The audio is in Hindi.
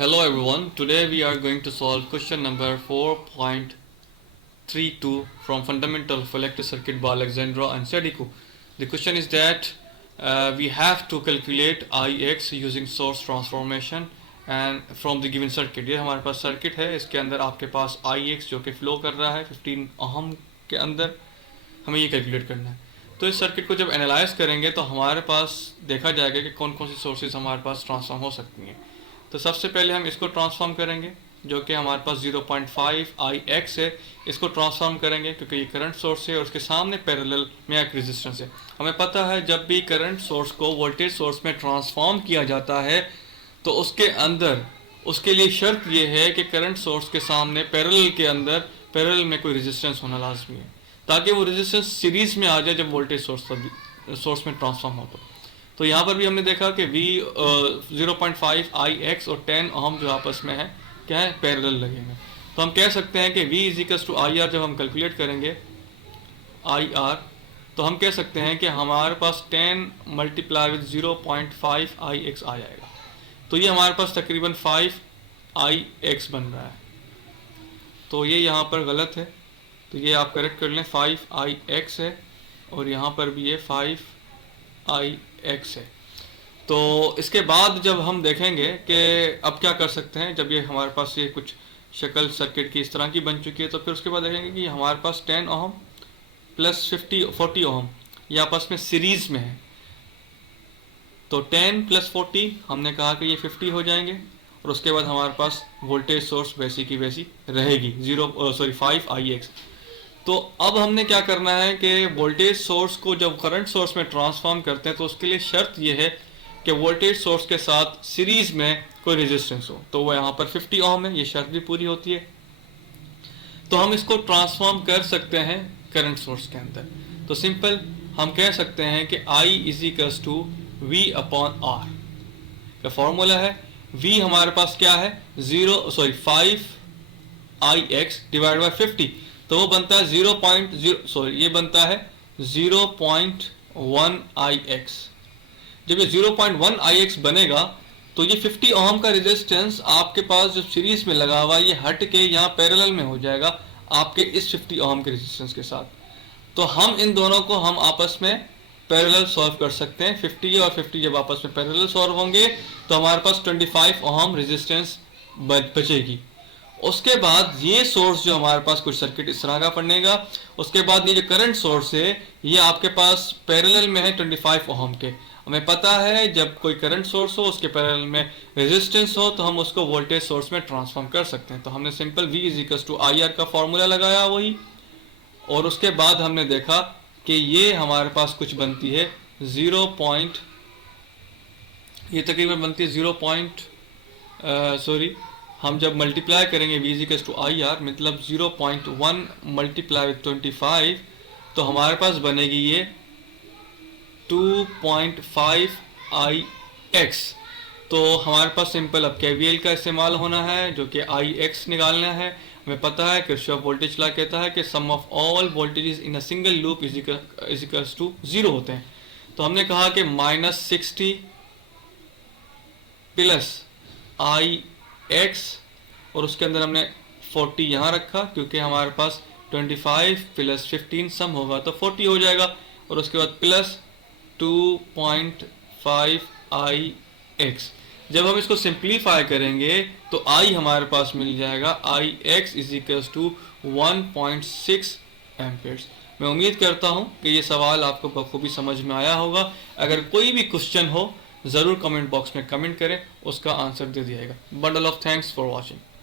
Hello everyone, today we are going to solve question number 4.32 from Fundamental of Electric Circuit by Alexandra and Sadiku. The question is that we have to calculate Ix using source transformation and from the given circuit. ये हमारे पास सर्किट है, इसके अंदर आपके पास Ix जो कि फ्लो कर रहा है 15 ओहम के अंदर, हमें ये कैलकुलेट करना है। तो इस सर्किट को जब एनालाइज करेंगे तो हमारे पास देखा जाएगा कि कौन कौन सी सोर्सेज हमारे पास ट्रांसफॉर्म हो सकती हैं। तो सबसे पहले हम इसको ट्रांसफॉर्म करेंगे जो कि हमारे पास 0.5 Ix है, इसको ट्रांसफॉर्म करेंगे क्योंकि ये करंट सोर्स है और उसके सामने पैरेलल में एक रेजिस्टेंस है। हमें पता है जब भी करंट सोर्स को वोल्टेज सोर्स में ट्रांसफॉर्म किया जाता है तो उसके अंदर उसके लिए शर्त ये है कि करंट सोर्स के सामने पैरेलल में कोई रेजिस्टेंस होना लाजमी है, ताकि वो रेजिस्टेंस सीरीज में आ जाए जब वोल्टेज सोर्स में ट्रांसफॉर्म हो। तो यहाँ पर भी हमने देखा कि V 0.5 Ix और 10 ओहम जो आपस में है क्या है, पैरेलल लगेंगे। तो हम कह सकते हैं कि V = IR जब हम कैलकुलेट करेंगे IR, तो हम कह सकते हैं कि हमारे पास 10 मल्टीप्लाई विद 0.5 Ix आ जाएगा। तो ये हमारे पास तकरीबन 5 Ix बन रहा है, तो ये यहाँ पर गलत है, तो ये आप करेक्ट कर लें। 5 Ix है और यहाँ पर भी ये 5 Ix है। तो इसके बाद जब हम देखेंगे कि अब क्या कर सकते हैं, जब ये हमारे पास ये कुछ शक्ल सर्किट की इस तरह की बन चुकी है, तो फिर उसके बाद देखेंगे कि हमारे पास 10 ओहम प्लस 40 ओहम ये आपस में सीरीज में है। तो 10 प्लस 40 हमने कहा कि ये 50 हो जाएंगे और उसके बाद हमारे पास वोल्टेज सोर्स वैसी की वैसी रहेगी 5 Ix। तो अब हमने क्या करना है कि वोल्टेज सोर्स को जब करंट सोर्स में ट्रांसफॉर्म करते हैं तो उसके लिए शर्त यह है कि वोल्टेज सोर्स के साथ सीरीज में कोई रेजिस्टेंस हो, तो वो यहाँ पर 50 ओम है, ये शर्त भी पूरी होती है। तो हम इसको ट्रांसफॉर्म कर सकते हैं करंट सोर्स के अंदर। तो सिंपल हम कह सकते हैं कि I = V/R का फॉर्मूला है। V हमारे पास क्या है 5 Ix डिवाइड बाई 50, तो वो बनता है 0.1 Ix। जब ये 0.1 Ix बनेगा तो ये 50 ओहम का रेजिस्टेंस आपके पास जो सीरीज में लगा हुआ ये हट के यहाँ पैरेलल में हो जाएगा आपके इस 50 ओहम के रेजिस्टेंस के साथ। तो हम इन दोनों को हम आपस में पैरेलल सॉल्व कर सकते हैं। 50 और 50 जब आपस में पैरेलल सॉल्व होंगे तो हमारे पास 25 ओहम रेजिस्टेंस बचेगी। उसके बाद ये सोर्स जो हमारे पास कुछ सर्किट इस तरह का बनेगा, उसके बाद ये जो करंट सोर्स है ये आपके पास पैरेलल में है 25 ओहम के। हमें पता है जब कोई करंट सोर्स हो उसके पैरेलल में रेजिस्टेंस हो तो हम उसको वोल्टेज सोर्स में ट्रांसफॉर्म कर सकते हैं। तो हमने सिंपल V = IR का फॉर्मूला लगाया वही, और उसके बाद हमने देखा कि ये हमारे पास कुछ बनती है ये तकरीबन बनती है हम जब मल्टीप्लाई करेंगे V = IR मतलब 0.1 मल्टीप्लाई विद 25, तो हमारे पास बनेगी ये 2.5 Ix। तो हमारे पास सिंपल अब KVL का इस्तेमाल होना है जो कि Ix निकालना है। हमें पता है किरचॉफ वोल्टेज लॉ कहता है कि sum of all voltages in a single loop is 0 होते हैं। तो हमने कहा कि -60 प्लस Ix और उसके अंदर हमने 40 यहाँ रखा क्योंकि हमारे पास 25 प्लस 15 सम होगा तो 40 हो जाएगा, और उसके बाद प्लस 2.5 Ix। जब हम इसको सिंप्लीफाई करेंगे तो I हमारे पास मिल जाएगा Ix = 1.6 एम्पेयर्स। मैं उम्मीद करता हूँ कि ये सवाल आपको बखूबी समझ में आया होगा। अगर कोई भी क्वेश्चन हो ज़रूर कमेंट बॉक्स में कमेंट करें, उसका आंसर दे दिएगा। Bundle of thanks for watching.